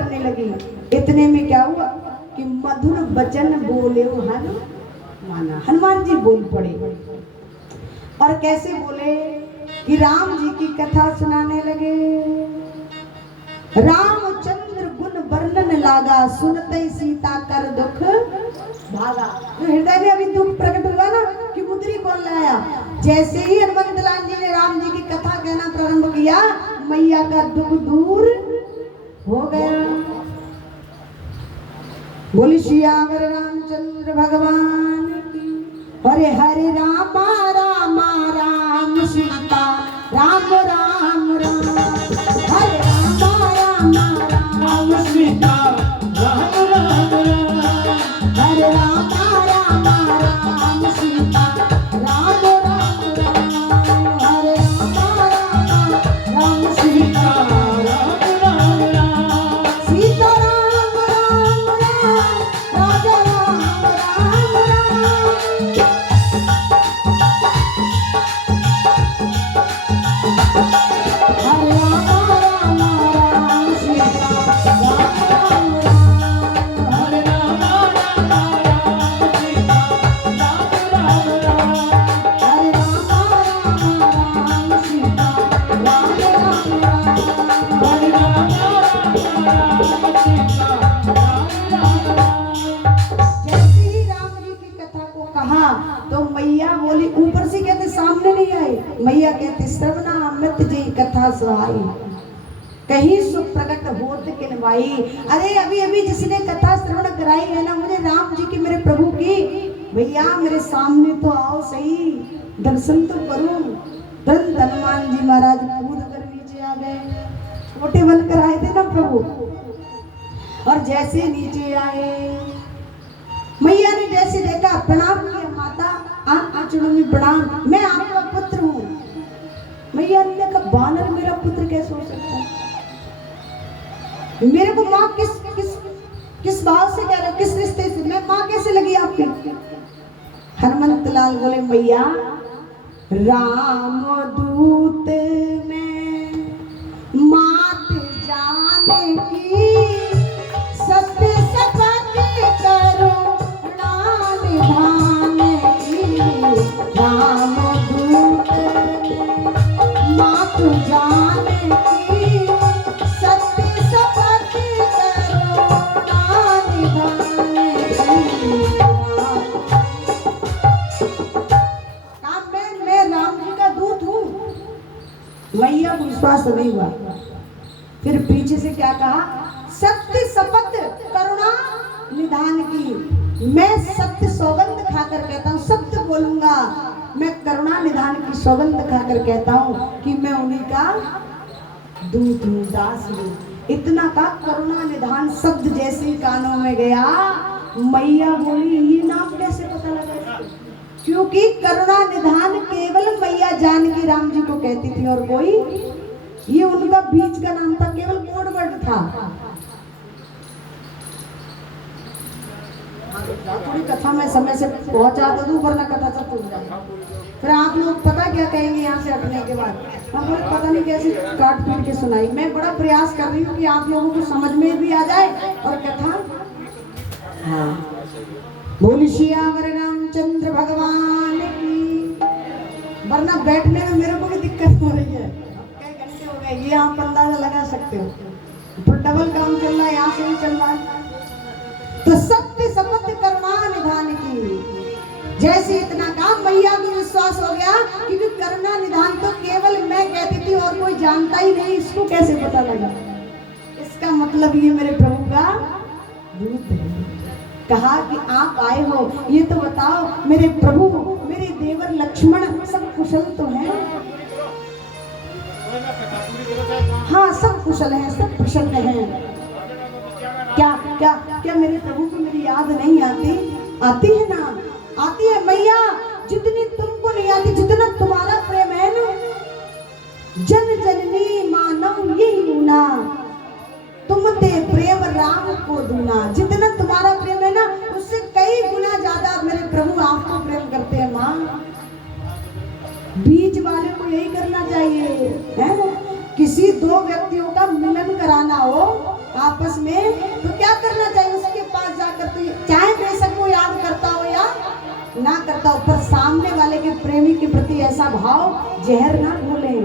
करने लगी। इतने में क्या हुआ कि मधुर वचन बोले हनुमान जी बोल पड़े। और कैसे बोले कि राम जी की कथा सुनाने लगे। रामचंद्र गुण वर्णन लागा, सुनते सीता कर दुख भागा। तो हृदय में अभी दुख प्रकट हुआ ना कि मुद्री कौन लाया। जैसे ही हनुमंत लाल जी ने राम जी की कथा कहना प्रारंभ किया, मैया का दुख दूर हो गया। बोली सियावर रामचंद्र भगवान की। हरे हरे रामा रामा राम सीता राम राम राम। हरे रामा रामा राम सीता राम राम राम। हरे रामा रामा राम सीता राम राम राम। हरे रामा रामा राम सीता राम राम राम। सीता राम राम राम, राजा राम राम राम। हरे रामा रामा राम सीता राम राम राम। हरे रामा रामा राम सीता राम राम राम। हरे रामा रामा राम सीता राम राम राम। हरे रामा रामा राम सीता राम राम राम। जैसे ही राम जी की कथा को कहा तो मैया बोली, ऊपर से कहते सामने नहीं आए, मैया कहते श्रवणा अमृत जी कथा सुहाई, कहीं सुख प्रकट होत किन भाई। अरे अभी अभी जिसने कथा श्रवण कराई है ना मुझे राम जी की, मेरे प्रभु की, भैया मेरे सामने तो आओ सही, दर्शन तो करूं। तुरंत हनुमान जी महाराज कूद कर नीचे आ गए। छोटे बनकर आए थे ना प्रभु। और जैसे नीचे आए, मैया ने जैसे देखा प्रणाम किया, माता आंचलों में प्रणाम, मैं आपका पुत्र हूँ। मैया ने कहा बानर मेरा पुत्र कैसे हो सकता है? मेरे को माँ किस भाव से कह रहे, किस रिश्ते से, मैं माँ कैसे लगी आपकी? हनुमंत लाल बोले मैया राम दूत में मात जाने की, सत्य शपथ करुणा निभाने की। राम दूत में मात जाने की, सत्य शपथ करुणा निभाने की। मैं राम जी का दूत हूँ। मैया को विश्वास नहीं हुआ। फिर पीछे से क्या कहा, सत्य शपथ करुणा निधान की। मैं सत्य सौगंध खाकर कहता हूँ, सत्य बोलूंगा, मैं करुणा निधान की सौगंध खाकर कहता हूँ कि मैं उन्हीं का दूत हूँ, दास हूँ। इतना का करुणा निधान शब्द जैसे ही कानों में गया, मैया बोली ये नाम कैसे पता लगा इसको? क्योंकि करुणा निधान केवल मैया जानकी राम जी को कहती थी और कोई, ये उनका बीच का नाम था, केवल कोड वर्ड था। थोड़ी कथा में समय से पहुंचा तो दूं, वरना कथा सब टूट जाए। फिर आप लोग पता क्या कहेंगे यहाँ से हटने के बाद, हम बोले पता नहीं कैसे काट पीट के सुनाई। मैं बड़ा प्रयास कर रही हूँ कि आप लोगों को समझ में भी आ जाए और कथा। हाँ, बोली सियावर रामचंद्र भगवान की। वरना बैठने में मेरे को भी दिक्कत हो रही है, कई घंटे हो गए, ये आप अंदाजा लगा सकते हो। तो डबल काम चल रहा है, यहाँ से भी चल रहा है। तो सत्य शपथ करुणा निधान की। जैसे इतना काम मैया को विश्वास हो गया, क्योंकि करुणा निधान तो केवल मैं कहती थी और कोई जानता ही नहीं, इसको कैसे पता लगा? इसका मतलब ये मेरे प्रभु का दूत है। कहा कि आप आए हो, ये तो बताओ मेरे प्रभु, मेरे देवर लक्ष्मण सब कुशल तो हैं? हाँ सब कुशल हैं, सब प्रसन्न हैं। क्या क्या क्या मेरे प्रभु को मेरी याद नहीं आती? आती है ना, आती है मैया, जितनी तुमको नहीं आती, जितना तुम्हारा प्रेम है ना। जन जननी मानव यही गुना, तुम ते प्रेम राम को दूना। जितना तुम्हारा प्रेम है ना, उससे कई गुना ज्यादा मेरे प्रभु आपको प्रेम करते हैं माँ। बीच वाले को यही करना चाहिए, है ना? किसी दो व्यक्तियों का मिलन कराना हो, आपस में, तो क्या करना चाहिए उसके पास जाकर, तो चाहे बेशक वो याद करता हो या ना करता हो, पर सामने वाले के प्रेमी के प्रति ऐसा भाव जहर ना घोले।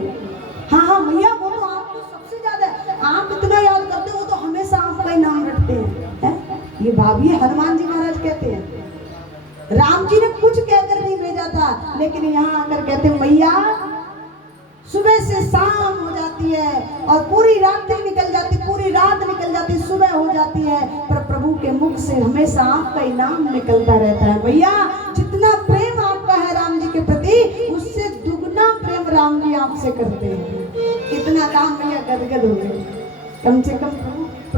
हाँ हाँ भैया वो तो आपको सबसे ज्यादा, आप इतना याद करते हो, वो तो हमेशा आपका ही नाम रटते हैं, ये भाभी हनुमान जी महाराज कहते हैं। राम जी ने कुछ कहकर नहीं भेजा था, लेकिन यहाँ आकर कहते मैया सुबह से शाम हो जाती है और पूरी रात निकल जाती, पूरी रात निकल जाती, सुबह हो जाती है, पर प्रभु के मुख से हमेशा आपका ही नाम निकलता रहता है। भैया जितना प्रेम आपका है राम जी के प्रति, उससे दुगना प्रेम राम जी आपसे करते हैं। इतना काम भैया गदगद हो गए, कम से कम प्रभु